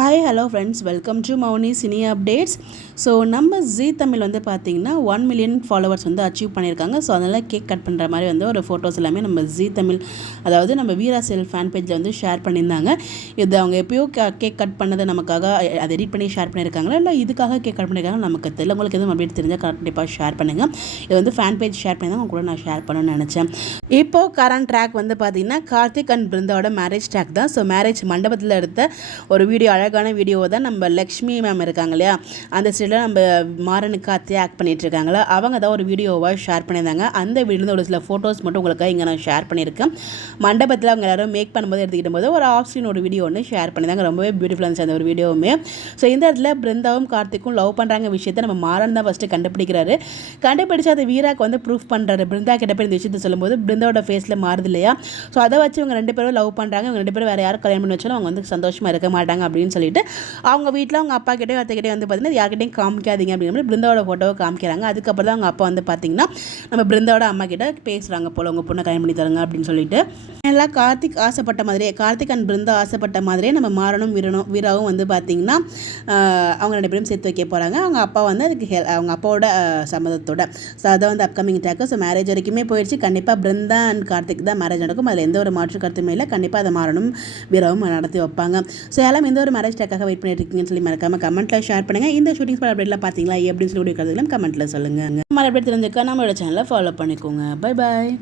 Hi hello friends, welcome to Mouni cine updates. So நம்ம Zee Tamil வந்து பார்த்திங்கன்னா 1 மில்லியன் ஃபாலோவர்ஸ் வந்து அச்சீவ் பண்ணியிருக்காங்க. ஸோ அதனால் கேக் கட் பண்ணுற மாதிரி வந்து ஒரு ஃபோட்டோஸ் எல்லாமே நம்ம ஜீ தமிழ், அதாவது நம்ம வீரா செல் ஃபேன் பேஜில் வந்து ஷேர் பண்ணியிருந்தாங்க. இது அவங்க எப்போயோ கேக் கட் பண்ணதை நமக்காக அதை எடிட் பண்ணி ஷேர் பண்ணியிருக்காங்களா இல்லை இதுக்காக கேக் கட் பண்ணியிருக்காங்க நமக்கு தெரியல. உங்களுக்கு எதுவும் அப்டேட் தெரிஞ்சால் கண்டிப்பாக ஷேர் பண்ணுங்கள். இது வந்து ஃபேன் பேஜ் ஷேர் பண்ணி தான் அவங்க கூட நான் ஷேர் பண்ணணும்னு நினச்சேன். இப்போது கரண்ட் ட்ராக் வந்து பார்த்திங்கன்னா கார்த்திக் அண்ட் பிருந்தாவோட மேரேஜ் ட்ராக் தான். ஸோ மேரேஜ் மண்டபத்தில் எடுத்த ஒரு வீடியோ, அழகான வீடியோ தான். நம்ம லக்ஷ்மி மேம் இருக்காங்க இல்லையா, அந்த சைடில் நம்ம மாறனுக்கு கார்த்தியை ஆக்ட் பண்ணிட்டு இருக்காங்களா, அவங்க தான் ஒரு வீடியோவாக ஷேர் பண்ணியிருந்தாங்க. அந்த வீடியோவில் ஒரு சில ஃபோட்டோஸ் மட்டும் உங்களுக்கு இங்கே நான் ஷேர் பண்ணியிருக்கேன். மண்டபத்தில் அவங்க எல்லாரும் மேக் பண்ணும்போது எடுத்துக்கிட்ட போது ஒரு ஆஃப்ஸ்கிரீன் ஒரு வீடியோ ஒன்று ஷேர் பண்ணியிருந்தாங்க. ரொம்பவே பியூட்டிஃபுல்லாக இருந்துச்சு அந்த ஒரு வீடியோவுமே. ஸோ இந்த இடத்துல பிருந்தாவும் கார்த்திக்கும் லவ் பண்ணுறாங்க விஷயத்தை நம்ம மாறன் தான் ஃபஸ்ட்டு கண்டுபிடிக்கிறாரு. கண்டுபிடிச்சு அதை வீராக்கு வந்து ப்ரூஃப் பண்ணுறாரு. பிருந்தா கிட்ட போய் இந்த விஷயத்தை சொல்லும்போது பிருந்தாவோட ஃபேஸில் மாறுது இல்லையா. ஸோ அதை வச்சு இவங்க 2 பேரும் லவ் பண்ணுறாங்க. இவங்க 2 பேரும் வேறு யாரும் கல்யாணம் பண்ணி வச்சாலும் அவங்க வந்து சந்தோஷமாக இருக்க மாட்டாங்க அப்படின்னு சொல்லிட்டு அவங்க வீட்டில் அவங்க அப்பா கிட்டே அத்தைக்கிட்டே வந்து பார்த்தீங்கன்னா யார்கிட்டையும் காமிக்காதீங்க அப்படிங்கிற மாதிரி பிருந்தாவோட ஃபோட்டோவை காமிக்கிறாங்க. அதுக்கப்புறம் தான் அவங்க அப்பா வந்து பார்த்தீங்கன்னா நம்ம பிருந்தாவோட அம்மா கிட்ட பேசுகிறாங்க போல், உங்கள் பொண்ணை கல்யாணம் பண்ணி தருங்க அப்படின்னு சொல்லிட்டு. எல்லாம் கார்த்திக் ஆசைப்பட்ட மாதிரியே, கார்த்திக் அண்ட் பிருந்தா ஆசைப்பட்ட மாதிரியே நம்ம மாறனும் வீராவும் வந்து பார்த்திங்கன்னா அவங்க 2 பேரும் சேர்த்து வைக்க போகிறாங்க. அவங்க அப்பா வந்து அதுக்கு அவங்க அப்பாவோட சம்மதத்தோட. ஸோ அதை வந்து அப்கமிங் ட்ராக்கு. ஸோ மேரேஜ் வரைக்குமே போயிடுச்சு. கண்டிப்பாக பிருந்தா அண்ட் கார்த்திக் தான் மேரேஜ் நடக்கும். அதில் எந்த ஒரு மாற்று கருத்துமே இல்லை. கண்டிப்பாக அதை மாறனும் வீராவும் நடத்தி வைப்பாங்க. ஸோ எல்லாம் எந்த ஒரு மேரேஜ் ட்ராக்காக வெயிட் பண்ணிட்டு இருக்கீங்கன்னு சொல்லி மறக்காமல் கமெண்ட்டில் ஷேர் பண்ணுங்கள். இந்த ஷூட்டிங் ஸ்பாட் அப்டேட்லாம் பார்த்தீங்களா எப்படின்னு சொல்லி கருதுகளும் கமெண்ட்டில் சொல்லுங்கள். நம்ம அப்டேட் தெரிஞ்சுக்க நம்மளோட சேனலை ஃபாலோ பண்ணிக்கோங்க. Bye bye.